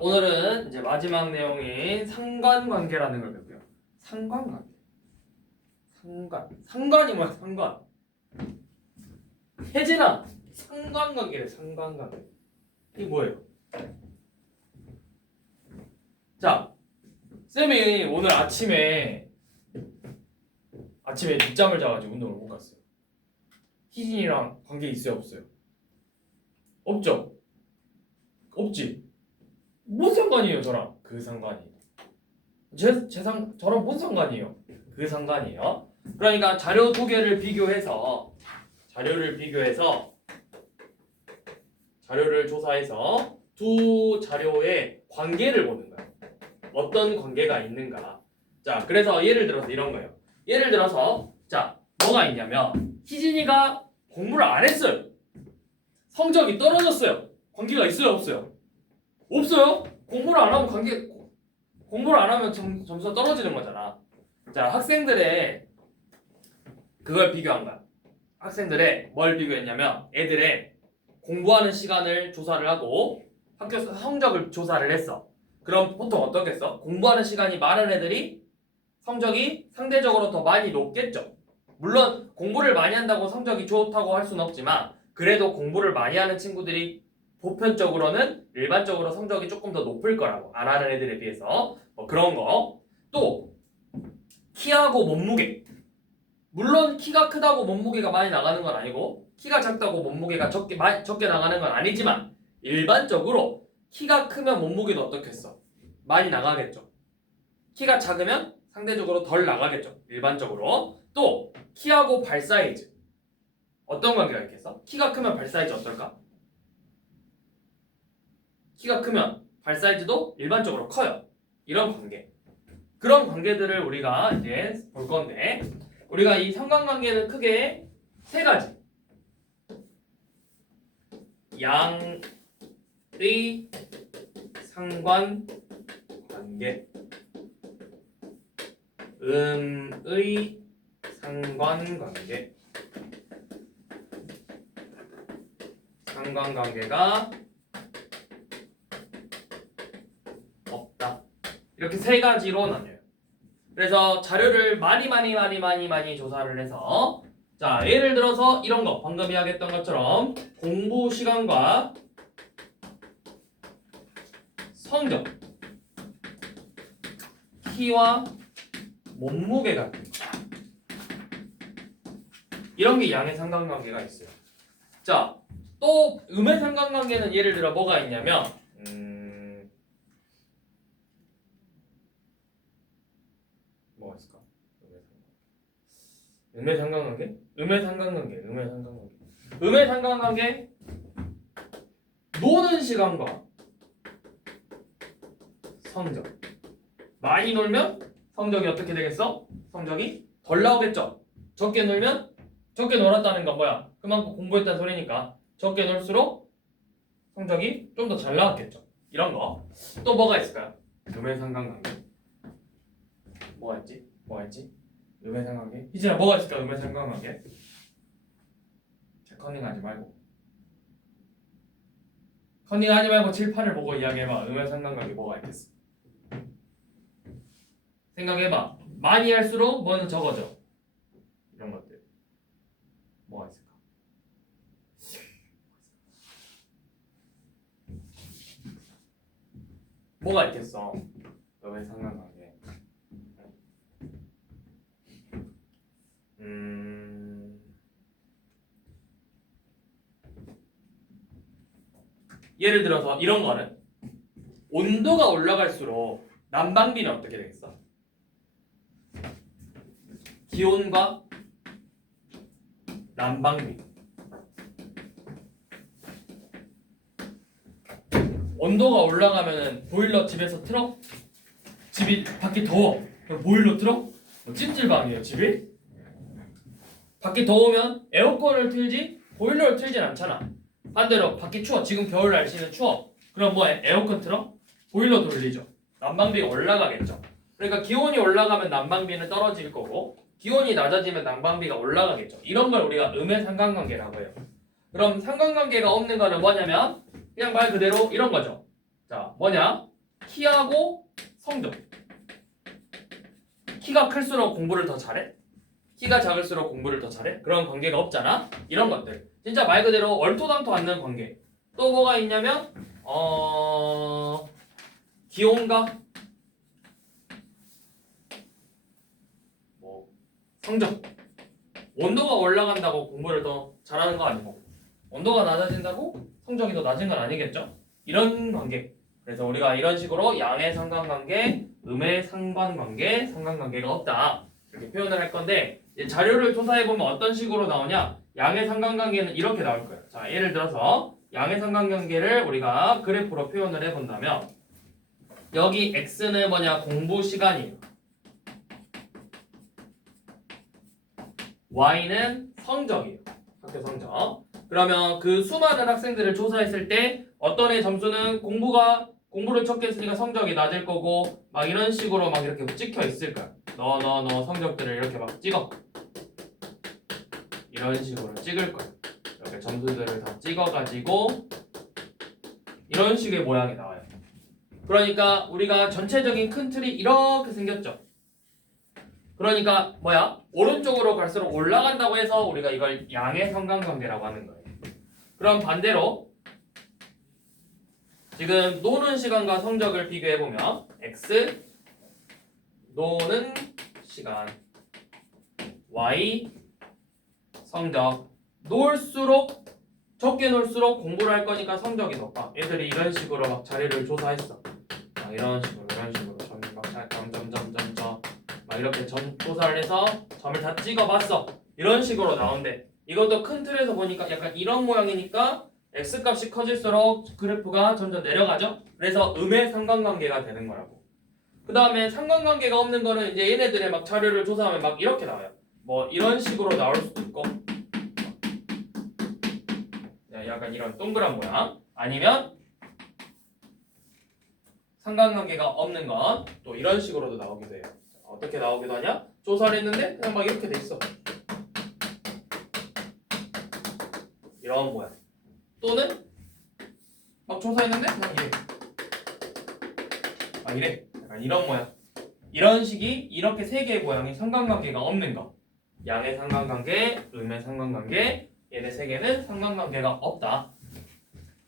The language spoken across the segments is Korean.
오늘은 이제 마지막 내용인 상관관계라는 걸 배울게요. 상관관계. 상관이 뭐야? 상관. 혜진아, 상관관계래. 상관관계. 이게 뭐예요? 자, 쌤이 오늘 아침에 늦잠을 자가지고 운동을 못 갔어요. 희진이랑 관계 있어요, 없어요? 없죠? 없지? 뭔 상관이에요, 저랑? 그 상관이. 저랑 뭔 상관이에요? 그 상관이에요. 그러니까 자료 두 개를 비교해서 자료를 조사해서 두 자료의 관계를 보는 거예요. 어떤 관계가 있는가. 자, 그래서 예를 들어서 이런 거예요. 예를 들어서 자, 뭐가 있냐면 희진이가 공부를 안 했어요. 성적이 떨어졌어요. 관계가 있어요, 없어요? 없어요. 공부를 안 하면 점수가 떨어지는 거잖아. 자, 학생들의 그걸 비교한 거야. 학생들의 뭘 비교했냐면 애들의 공부하는 시간을 조사를 하고 학교 성적을 조사를 했어. 그럼 보통 어떻겠어? 공부하는 시간이 많은 애들이 성적이 상대적으로 더 많이 높겠죠. 물론 공부를 많이 한다고 성적이 좋다고 할 수는 없지만 그래도 공부를 많이 하는 친구들이 보편적으로는 일반적으로 성적이 조금 더 높을 거라고, 안 하는 애들에 비해서. 뭐 그런 거. 또 키하고 몸무게. 물론 키가 크다고 몸무게가 많이 나가는 건 아니고 키가 작다고 몸무게가 적게 나가는 건 아니지만 일반적으로 키가 크면 몸무게도 어떻겠어? 많이 나가겠죠. 키가 작으면 상대적으로 덜 나가겠죠. 일반적으로. 또 키하고 발 사이즈. 어떤 관계가 있겠어? 키가 크면 발 사이즈 어떨까? 키가 크면 발 사이즈도 일반적으로 커요. 이런 관계. 그런 관계들을 우리가 이제 볼 건데, 우리가 이 상관관계는 크게 세 가지. 양의 상관관계, 음의 상관관계. 상관관계가 없다. 이렇게 세 가지로 나뉘어요. 그래서 자료를 많이 조사를 해서, 자, 예를 들어서 이런 거, 방금 이야기했던 것처럼 공부 시간과 성적, 키와 몸무게 같은 거. 이런 게 양의 상관관계가 있어요. 자, 또 음의 상관관계는 예를 들어 뭐가 있냐면 뭐가 있을까? 음의 상관관계? 음의 상관관계 노는 시간과 성적. 많이 놀면 성적이 어떻게 되겠어? 성적이 덜 나오겠죠. 적게 놀면 적게 놀았다는 건 뭐야? 그만큼 공부했다는 소리니까 적게 놀수록 성적이 좀 더 잘 나왔겠죠. 이런 거. 또 뭐가 있을까요? 음의 상관관계. 뭐가 있지? 음의 상관관계? 희진아, 뭐가 있을까? 음의 상관관계? 컨닝하지 말고 칠판을 보고 이야기해봐. 음의 상관관계 뭐가 있겠어? 생각해봐. 많이 할수록 뭐는 적어져. 이런 것들. 뭐가 있을까? 뭐가 있겠어? 음의 상관관계. 예를 들어서 이런 거는 온도가 올라갈수록 난방비는 어떻게 되겠어? 기온과 난방비. 온도가 올라가면은 보일러 집에서 틀어? 집이 밖이 더워. 그럼 보일러 틀어? 찜질방이에요, 집이? 밖이 더우면 에어컨을 틀지 보일러를 틀진 않잖아. 반대로 밖이 추워. 지금 겨울 날씨는 추워. 그럼 뭐해? 에어컨 틀어? 보일러 돌리죠. 난방비가 올라가겠죠. 그러니까 기온이 올라가면 난방비는 떨어질 거고 기온이 낮아지면 난방비가 올라가겠죠. 이런 걸 우리가 음의 상관관계라고 해요. 그럼 상관관계가 없는 거는 뭐냐면 그냥 말 그대로 이런 거죠. 자, 뭐냐? 키하고 성적. 키가 클수록 공부를 더 잘해? 키가 작을수록 공부를 더 잘해? 그런 관계가 없잖아. 이런 것들. 진짜 말 그대로 얼토당토 않는 관계. 또 뭐가 있냐면 기온과 뭐 성적. 온도가 올라간다고 공부를 더 잘하는 거 아니고 온도가 낮아진다고 성적이 더 낮은 건 아니겠죠? 이런 관계. 그래서 우리가 이런 식으로 양의 상관관계, 음의 상관관계, 상관관계가 없다 이렇게 표현을 할 건데 이제 자료를 조사해 보면 어떤 식으로 나오냐? 양의 상관관계는 이렇게 나올 거예요. 자, 예를 들어서 양의 상관관계를 우리가 그래프로 표현을 해본다면 여기 x는 뭐냐? 공부 시간이에요. y는 성적이에요. 학교 성적. 그러면 그 수많은 학생들을 조사했을 때 어떤 애 점수는 공부를 적게 했으니까 성적이 낮을 거고 막 이런 식으로 막 이렇게 찍혀 있을 거야. 너 성적들을 이렇게 막 찍어. 이런 식으로 찍을 거야. 이렇게 점수들을 다 찍어가지고 이런 식의 모양이 나와요. 그러니까 우리가 전체적인 큰 틀이 이렇게 생겼죠. 그러니까 뭐야? 오른쪽으로 갈수록 올라간다고 해서 우리가 이걸 양의 상관관계라고 하는 거예요. 그럼 반대로 지금 노는 시간과 성적을 비교해보면 x 노는 시간 y 성적 놀수록 적게 놀수록 공부를 할 거니까 성적이 높아. 애들이 이런 식으로 막 자리를 조사했어. 이런 식으로 점점점점점 막 이렇게 조사를 해서 점을 다 찍어봤어. 이런 식으로 나온대. 이것도 큰 틀에서 보니까 약간 이런 모양이니까 x값이 커질수록 그래프가 점점 내려가죠. 그래서 음의 상관관계가 되는 거라고. 그 다음에 상관관계가 없는 거는 이제 얘네들의 막 자료를 조사하면 막 이렇게 나와요. 뭐 이런 식으로 나올 수도 있고 약간 이런 동그란 모양 아니면 상관관계가 없는 건 또 이런 식으로도 나오기도 해요. 어떻게 나오기도 하냐? 조사를 했는데 그냥 막 이렇게 돼 있어. 이런 모양. 또는 막 조사했는데 그냥 이래. 이래. 약간 이런 모양. 이런 식이 이렇게 세 개의 모양이 상관관계가 없는 거. 양의 상관관계, 음의 상관관계, 얘네 세 개는 상관관계가 없다.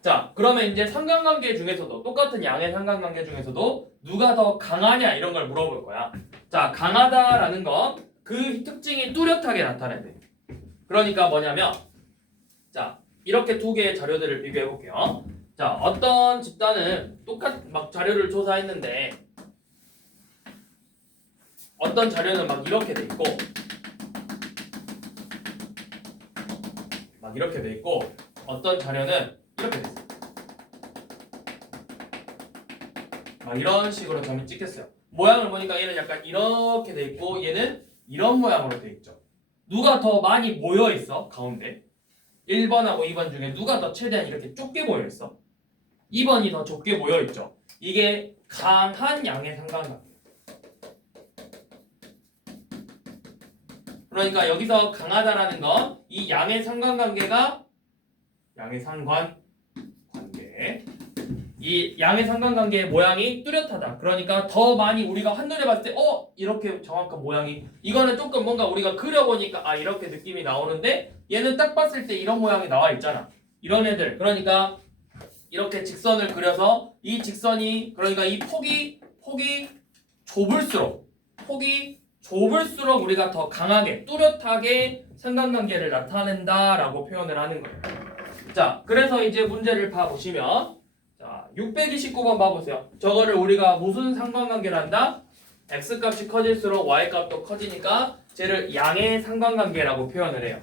자, 그러면 이제 상관관계 중에서도 똑같은 양의 상관관계 중에서도 누가 더 강하냐 이런 걸 물어볼 거야. 자, 강하다라는 건 그 특징이 뚜렷하게 나타낸대. 그러니까 뭐냐면 자, 이렇게 두 개의 자료들을 비교해 볼게요. 자, 어떤 집단은 막 자료를 조사했는데 어떤 자료는 막 이렇게 돼 있고 막 이렇게 돼 있고 어떤 자료는 이렇게 돼 있어. 막 이런 식으로 점이 찍혔어요. 모양을 보니까 얘는 약간 이렇게 돼 있고 얘는 이런 모양으로 돼 있죠. 누가 더 많이 모여 있어? 가운데 1번하고 2번 중에 누가 더 최대한 이렇게 좁게 모여 있어? 2번이 더 좁게 모여 있죠. 이게 강한 양의 상관관계. 그러니까 여기서 강하다라는 건 이 양의 상관관계가 양의 상관관계 이 양의 상관관계의 모양이 뚜렷하다. 그러니까 더 많이 우리가 한눈에 봤을 때 이렇게 정확한 모양이 이거는 조금 뭔가 우리가 그려보니까 이렇게 느낌이 나오는데 얘는 딱 봤을 때 이런 모양이 나와 있잖아. 이런 애들. 그러니까 이렇게 직선을 그려서 이 직선이 그러니까 이 폭이 좁을수록 우리가 더 강하게 뚜렷하게 상관관계를 나타낸다라고 표현을 하는 거예요. 자, 그래서 이제 문제를 봐보시면 자, 629번 봐보세요. 저거를 우리가 무슨 상관관계를 한다? x값이 커질수록 y값도 커지니까 쟤를 양의 상관관계라고 표현을 해요.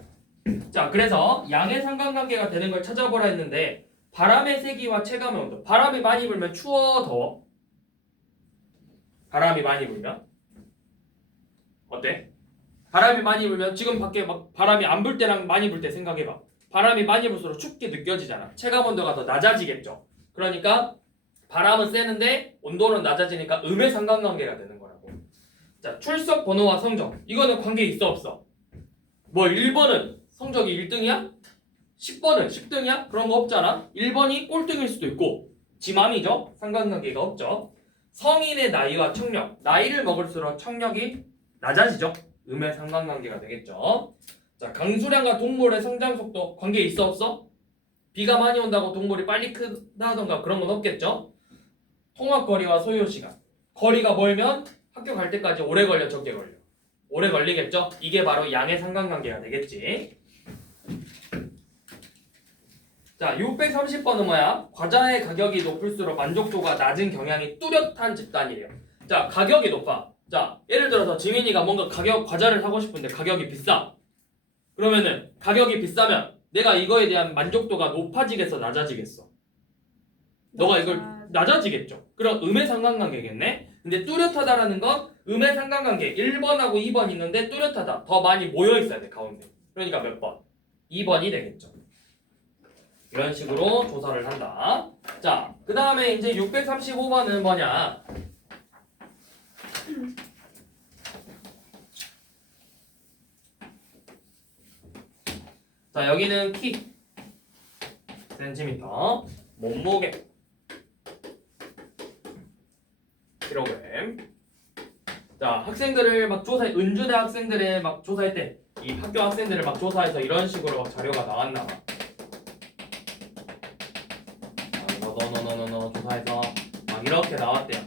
자, 그래서 양의 상관관계가 되는 걸 찾아보라 했는데 바람의 세기와 체감의 온도. 바람이 많이 불면 추워, 더워? 바람이 많이 불면? 어때? 바람이 많이 불면 지금 밖에 막 바람이 안 불 때랑 많이 불 때 생각해봐. 바람이 많이 불수록 춥게 느껴지잖아. 체감 온도가 더 낮아지겠죠. 그러니까 바람은 세는데 온도는 낮아지니까 음의 상관관계가 되는 거라고. 자, 출석 번호와 성적. 이거는 관계 있어 없어? 뭐 1번은 성적이 1등이야? 10번은 10등이야? 그런 거 없잖아. 1번이 꼴등일 수도 있고 지 맘이죠. 상관관계가 없죠. 성인의 나이와 청력. 나이를 먹을수록 청력이 낮아지죠. 음의 상관관계가 되겠죠. 자, 강수량과 동물의 성장 속도 관계 있어 없어? 비가 많이 온다고 동물이 빨리 크다던가 그런 건 없겠죠. 통학거리와 소요시간. 거리가 멀면 학교 갈 때까지 오래 걸려 적게 걸려? 오래 걸리겠죠. 이게 바로 양의 상관관계가 되겠지. 자, 630번은 뭐야? 과자의 가격이 높을수록 만족도가 낮은 경향이 뚜렷한 집단이래요. 자, 가격이 높아. 자, 예를 들어서 지민이가 뭔가 과자를 사고 싶은데 가격이 비싸. 그러면은 가격이 비싸면 내가 이거에 대한 만족도가 높아지겠어, 낮아지겠어? 너가 이걸 낮아지겠죠. 그럼 음의 상관관계겠네. 근데 뚜렷하다라는 건 음의 상관관계 1번하고 2번 있는데 뚜렷하다. 더 많이 모여 있어야 돼, 가운데. 그러니까 몇 번? 2번이 되겠죠. 이런 식으로 조사를 한다. 자, 그 다음에 이제 635번은 뭐냐? 자, 여기는 키 센티미터, 몸무게 킬로그램. 자, 학생들을 막 은주대 학생들을 막 조사할 때 이 학교 학생들을 막 조사해서 이런 식으로 막 자료가 나왔나 봐. 너 조사해서 막 이렇게 나왔대요.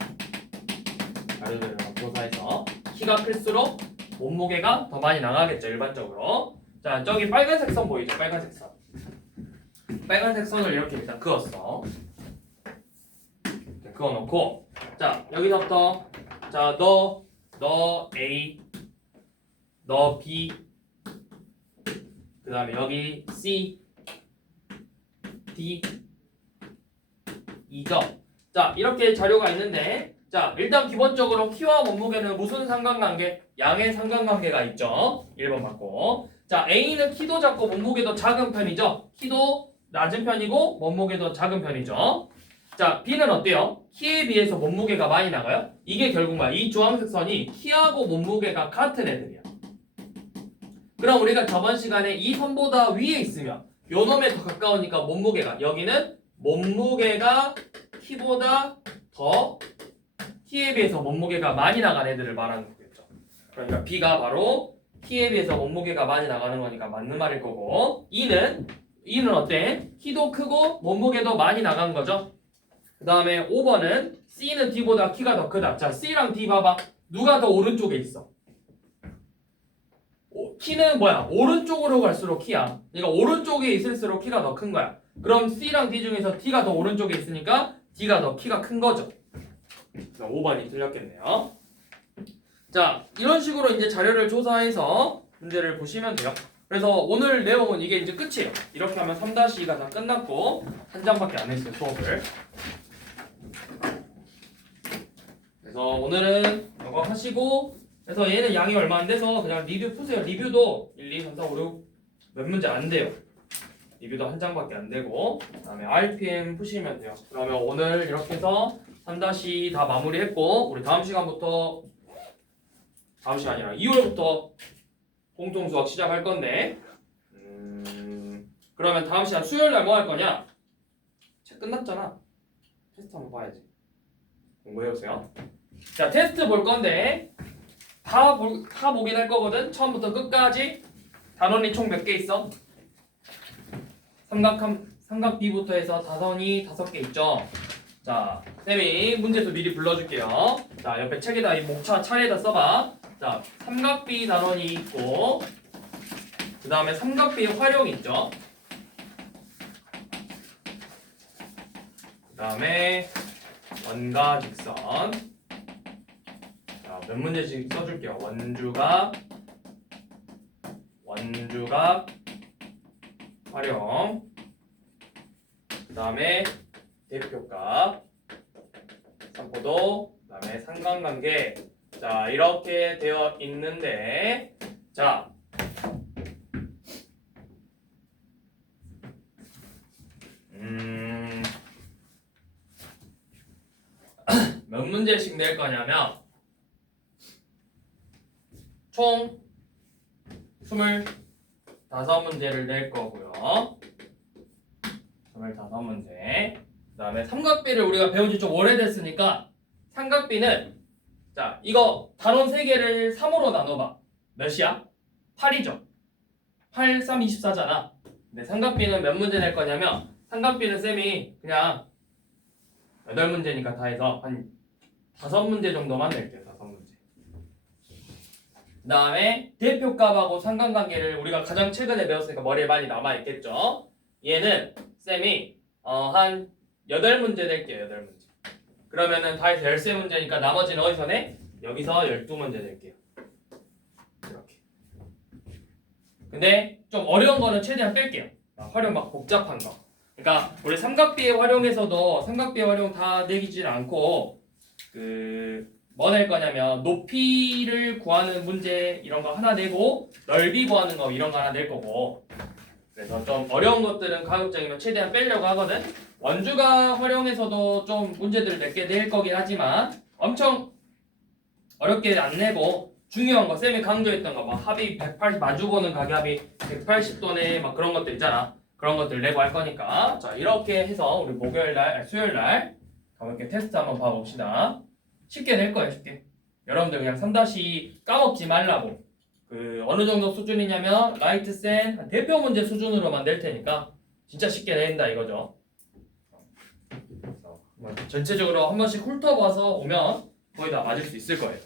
자료들을 막 조사해서 키가 클수록 몸무게가 더 많이 나가겠죠, 일반적으로. 자, 저기 빨간색 선 보이죠? 빨간색 선. 빨간색 선을 이렇게 일단 그었어. 이렇게 그어놓고, 자, 여기서부터, 자, 너 A, 너 B, 그 다음에 여기 C, D, 2점. 자, 이렇게 자료가 있는데, 자, 일단 기본적으로 키와 몸무게는 무슨 상관관계? 양의 상관관계가 있죠. 1번 맞고. 자, A는 키도 작고 몸무게도 작은 편이죠. 키도 낮은 편이고 몸무게도 작은 편이죠. 자, B는 어때요? 키에 비해서 몸무게가 많이 나가요? 이게 결국 뭐야? 이 주황색 선이 키하고 몸무게가 같은 애들이야. 그럼 우리가 저번 시간에 이 선보다 위에 있으면 요 놈에 더 가까우니까 몸무게가, 여기는 몸무게가 키보다 더 키에 비해서 몸무게가 많이 나간 애들을 말하는 거겠죠. 그러니까 B가 바로 키에 비해서 몸무게가 많이 나가는 거니까 맞는 말일 거고, E는 어때? 키도 크고 몸무게도 많이 나간 거죠. 그 다음에 5번은 C는 D보다 키가 더 크다. 자, C랑 D 봐봐. 누가 더 오른쪽에 있어? 키는 뭐야? 오른쪽으로 갈수록 키야. 그러니까 오른쪽에 있을수록 키가 더 큰 거야. 그럼 C랑 D 중에서 D가 더 오른쪽에 있으니까 D가 더 키가 큰 거죠. 5번이 틀렸겠네요. 자, 이런 식으로 이제 자료를 조사해서 문제를 보시면 돼요. 그래서 오늘 내용은 이게 이제 끝이에요. 이렇게 하면 3-2가 다 끝났고 한 장밖에 안 했어요, 수업을. 그래서 오늘은 이거 하시고, 그래서 얘는 양이 얼마 안 돼서 그냥 리뷰 푸세요. 리뷰도 1, 2, 3, 4, 5, 6 몇 문제 안 돼요. 리뷰도 한 장밖에 안 되고, 그다음에 RPM 푸시면 돼요. 그러면 오늘 이렇게 해서 3-2 다 마무리했고, 우리 다음 시간부터, 다음 시간이 아니라 2월부터 공통 수학 시작할 건데, 그러면 다음 시간 수요일 날 뭐 할 거냐? 책 끝났잖아. 테스트 한번 봐야지. 공부해보세요. 자, 테스트 볼 건데 다 보긴 할 거거든. 처음부터 끝까지. 단원이 총 몇 개 있어? 삼각 B부터 해서 다선이 5개 있죠. 자, 쌤이 문제도 미리 불러줄게요. 자, 옆에 책에다 이 목차 차례에다 써봐. 자, 삼각 B 단원이 있고, 그 다음에 삼각 B의 활용이 있죠. 그 다음에 원과 직선. 자, 몇 문제씩 써줄게요. 원주각, 활용. 그 다음에 대표값, 삼포도, 그 다음에 상관관계. 자, 이렇게 되어 있는데, 자, 몇 문제씩 낼 거냐면 총 25문제를 낼 거고요. 25문제. 그 다음에 삼각비를 우리가 배운 지 좀 오래됐으니까 삼각비는 자 이거 단원 3개를 3으로 나눠봐. 몇이야? 8이죠. 8, 3, 24잖아. 근데 삼각비는 몇 문제 낼 거냐면 삼각비는 쌤이 그냥 8문제니까 다 해서 한 5문제 정도만 낼게요. 5문제. 그 다음에 대표값하고 상관관계를 우리가 가장 최근에 배웠으니까 머리에 많이 남아있겠죠. 얘는 쌤이 한 8문제 낼게요. 8문제. 그러면은 다 해서 13문제니까 나머지는 어디서 내? 여기서 12문제 낼게요. 이렇게. 근데 좀 어려운 거는 최대한 뺄게요. 활용 막 복잡한 거. 그러니까 우리 삼각비의 활용에서도 삼각비의 활용 다 내기질 않고 뭐 낼 거냐면 높이를 구하는 문제 이런 거 하나 내고 넓이 구하는 거 이런 거 하나 낼 거고. 그래서 좀 어려운 것들은 가급적이면 최대한 빼려고 하거든. 원주가 활용에서도 좀 문제들 몇 개 낼 거긴 하지만 엄청 어렵게 안 내고 중요한 거 쌤이 강조했던 거 막 합이 180 마주보는 가격이 180도네 막 그런 것들 있잖아. 그런 것들 내고 할 거니까 자 이렇게 해서 우리 수요일날 가볍게 테스트 한번 봐봅시다. 쉽게 낼 거예요. 쉽게. 여러분들 그냥 3다시 까먹지 말라고. 어느 정도 수준이냐면 라이트센 대표 문제 수준으로만 낼 테니까 진짜 쉽게 낸다 이거죠. 전체적으로 한 번씩 훑어봐서 오면 거의 다 맞을 수 있을 거예요.